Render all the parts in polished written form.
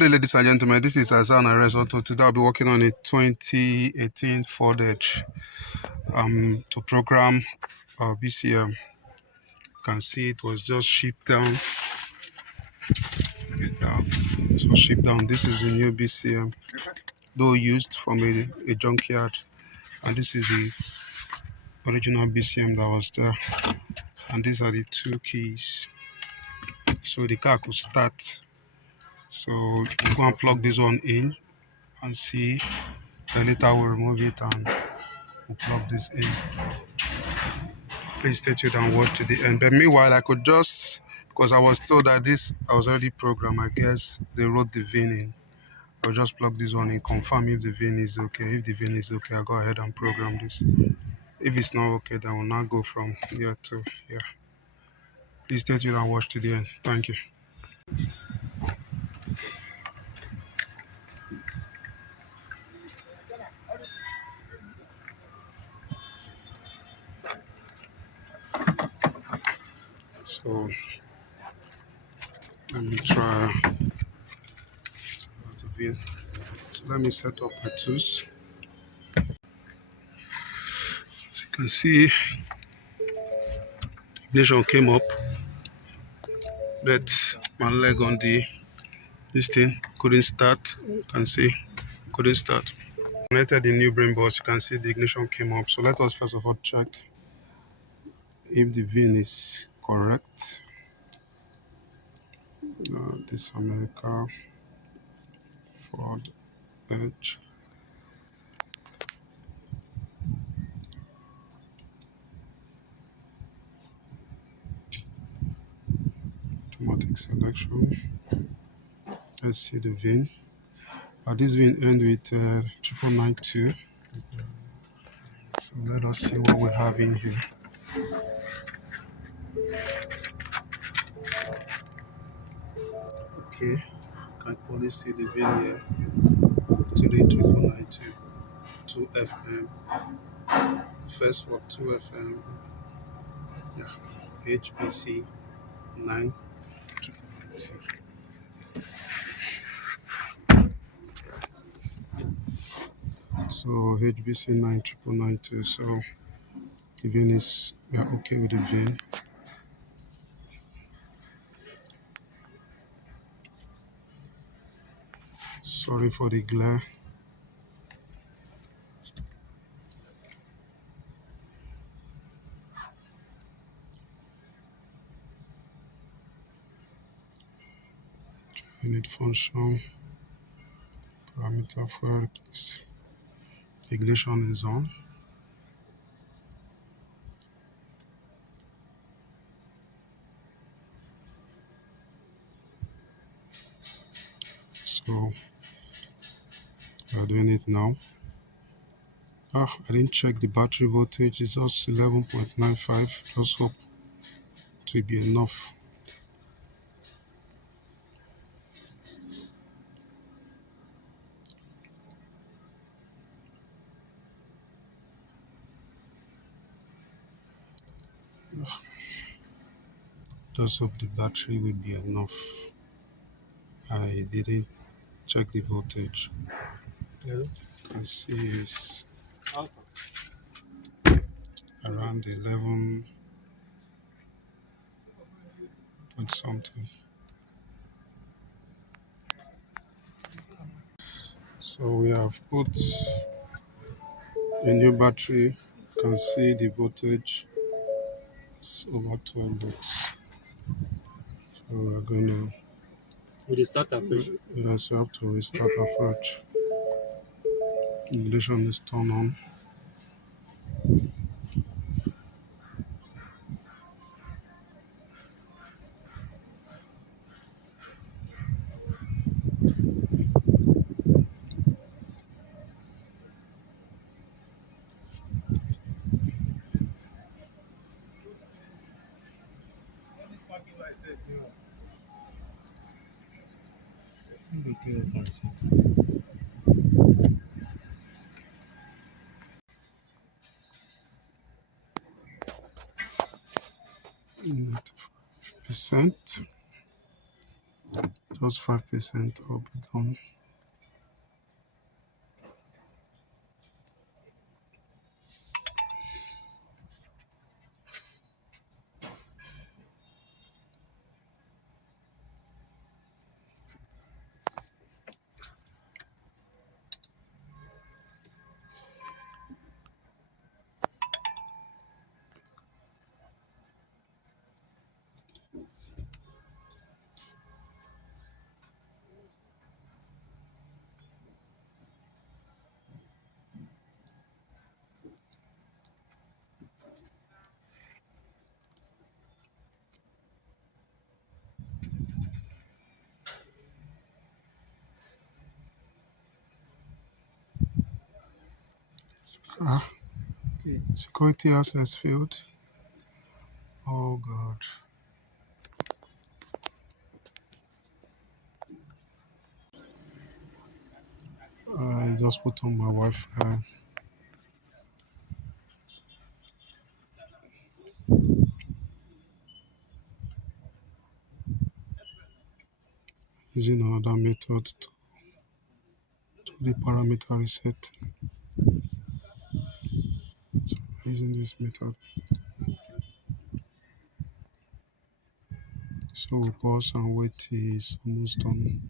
Good day, ladies and gentlemen. This is Azan Arez Auto. Today I'll be working on a 2018 Ford Edge to program PCM. You can see it was just shipped down. It was shipped down. This is the new PCM, though used from a junkyard. And this is the original PCM that was there. And these are the two keys. So the car could start. So you go and plug this one in and see. Then later we'll remove it and we'll plug this in. Please stay tuned and watch to the end. But meanwhile, I could just, because I was told that I was already programmed, I guess they wrote the VIN in. I'll just plug this one in, confirm if the VIN is okay. If the VIN is okay, I'll go ahead and program this. If it's not okay, then we'll now go from here to here. Please stay tuned and watch to the end. Thank you. So let me try the VIN. So let me set up my tools. As you can see, the ignition came up, but my leg on this thing couldn't start. You can see, couldn't start. Connected the new brain box, you can see the ignition came up. So let us first of all check if the VIN is correct. This America Ford Edge. Automatic selection. Let's see the VIN. This VIN ends with 9992. So let us see what we have in here. Okay, you can only see the VIN here. Today 9992. 2 FM. First for 2 FM. Yeah, HBC 9. So HBC 99992. So the VIN is, we are okay with the VIN. Sorry for the glare. Unit function, parameter fuel replace. Ignition is on. So we are doing it now. I didn't check the battery voltage. It's just 11.95. Just hope it will be enough. Just hope the battery will be enough. I didn't check the voltage. You can see it's around 11 point something. So we have put a new battery. You can see the voltage. It's over 12 volts. So we're going to. Will you start afresh? Yes, we have to restart afresh. Ignition is turned on. %. Just 5%. I'll be done. Ah, security access failed. Oh God. I just put on my Wi-Fi. Using another method to do the parameter reset. So using this method. So we'll pause and wait till it's almost done.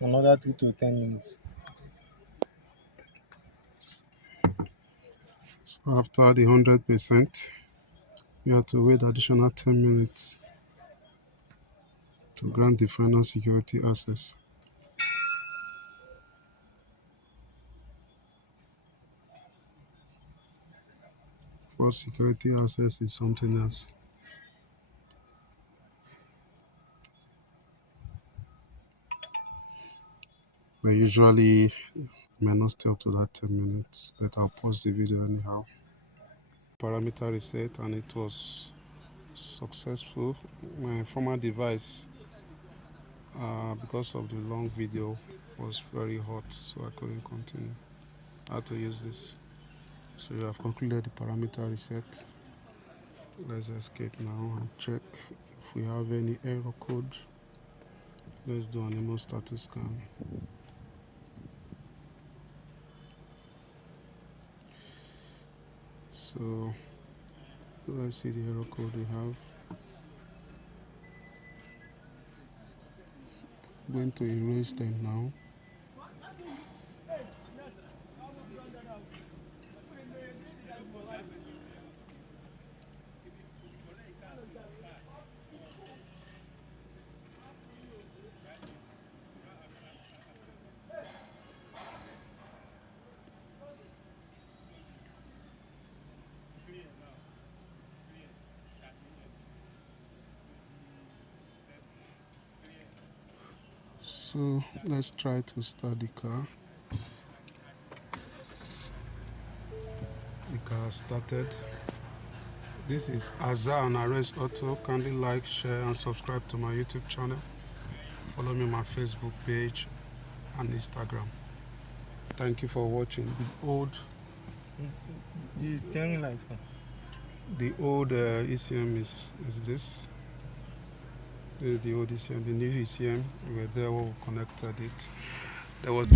Another 2 to 10 minutes. So after the 100%, we have to wait additional 10 minutes to grant the final security access. For security access is something else. But usually may not stay up to that 10 minutes, but I'll pause the video anyhow. Parameter reset and it was successful. My former device, because of the long video, was very hot, so I couldn't continue. I had to use this. So you have concluded the parameter reset. Let's escape now and check if we have any error code. Let's do an emo status scan. So let's see the error code we have. I'm going to erase them now. So let's try to start the car. The car started. This is Azar and Arrest Auto. Kindly like, share, and subscribe to my YouTube channel. Follow me on my Facebook page and Instagram. Thank you for watching. The steering lights. The old ECM is this. This is the old ECM. The new ECM, we were there when we connected it. There was